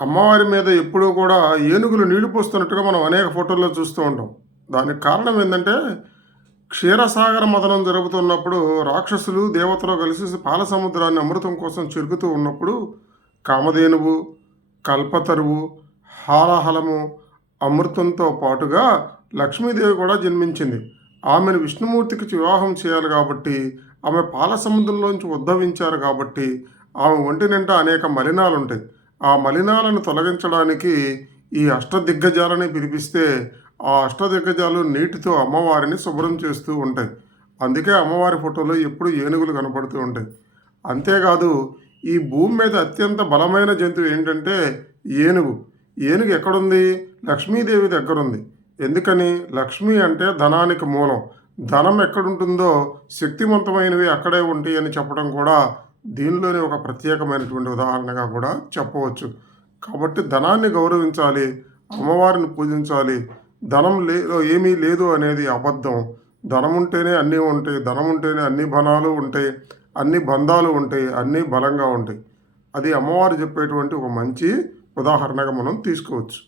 అమ్మవారి మీద ఎప్పుడూ కూడా ఏనుగులు నీళ్లు పోస్తున్నట్టుగా మనం అనేక ఫోటోల్లో చూస్తూ ఉంటాం. దానికి కారణం ఏందంటే, క్షీరసాగర మథనం జరుగుతున్నప్పుడు రాక్షసులు, దేవతలు కలిసి పాల సముద్రాన్ని అమృతం కోసం చెరుగుతూ ఉన్నప్పుడు కామధేనువు, కల్పతరువు, హాలాహలము, అమృతంతో పాటుగా లక్ష్మీదేవి కూడా జన్మించింది. ఆమెను విష్ణుమూర్తికి వివాహం చేయాలి కాబట్టి, ఆమె పాల సముద్రంలోంచి ఉద్భవించారు కాబట్టి, ఆమె ఒంటి నిండా అనేక మలినాలుంటాయి. ఆ మలినాలను తొలగించడానికి ఈ అష్టదిగ్గజాలని పిలిపిస్తే, ఆ అష్టదిగ్గజాలు నీటితో అమ్మవారిని శుభ్రం చేస్తూ ఉంటాయి. అందుకే అమ్మవారి ఫోటోలో ఎప్పుడు ఏనుగులు కనపడుతూ ఉంటాయి. అంతేకాదు, ఈ భూమి మీద అత్యంత బలమైన జంతువు ఏంటంటే ఏనుగు. ఏనుగు ఎక్కడుంది? లక్ష్మీదేవి దగ్గరుంది. ఎందుకని? లక్ష్మి అంటే ధనానికి మూలం. ధనం ఎక్కడుంటుందో శక్తివంతమైనవి అక్కడే ఉంటాయి అని చెప్పడం కూడా దీనిలోని ఒక ప్రత్యేకమైనటువంటి ఉదాహరణగా కూడా చెప్పవచ్చు. కాబట్టి ధనాన్ని గౌరవించాలి, అమ్మవారిని పూజించాలి. ధనం ఏమీ లేదు అనేది అబద్ధం. ధనం ఉంటేనే అన్నీ ఉంటాయి, ధనం ఉంటేనే అన్ని బలాలు ఉంటాయి, అన్ని బంధాలు ఉంటాయి, అన్నీ బలంగా ఉంటాయి. అది అమ్మవారు చెప్పేటువంటి ఒక మంచి ఉదాహరణగా మనం తీసుకోవచ్చు.